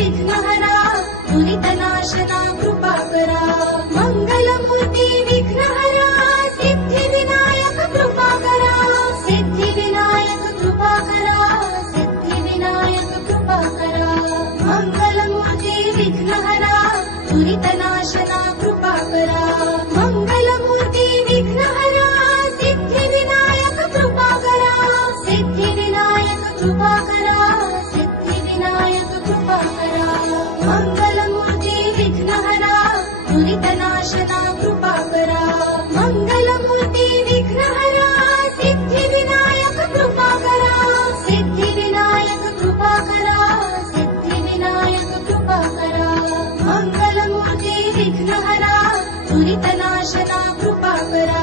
विघ्नहरा दुरितनाशना कृपाकरा मंगलमूर्ति विघ्नहरा Siddhivinayak कृपाकरा Siddhivinayak कृपाकरा Siddhivinayak कृपाकरा मंगलमूर्ति विघ्नहरा दुरितनाशना कृपाकरा मंगलमूर्ति विघ्नहरा Siddhivinayak कृपाकरा Siddhivinayak कृपाकरा Siddhivinayak कृपाकरा मंगलमूर्ति विघ्नहरा दुरितनाशना कृपाकरा मंगलमूर्ति विघ्नहरा Siddhivinayak कृपाकरा Siddhivinayak कृपाकरा Siddhivinayak कृपाकरा मंगलमूर्ति विघ्नहरा दुरितनाशना कृपाकरा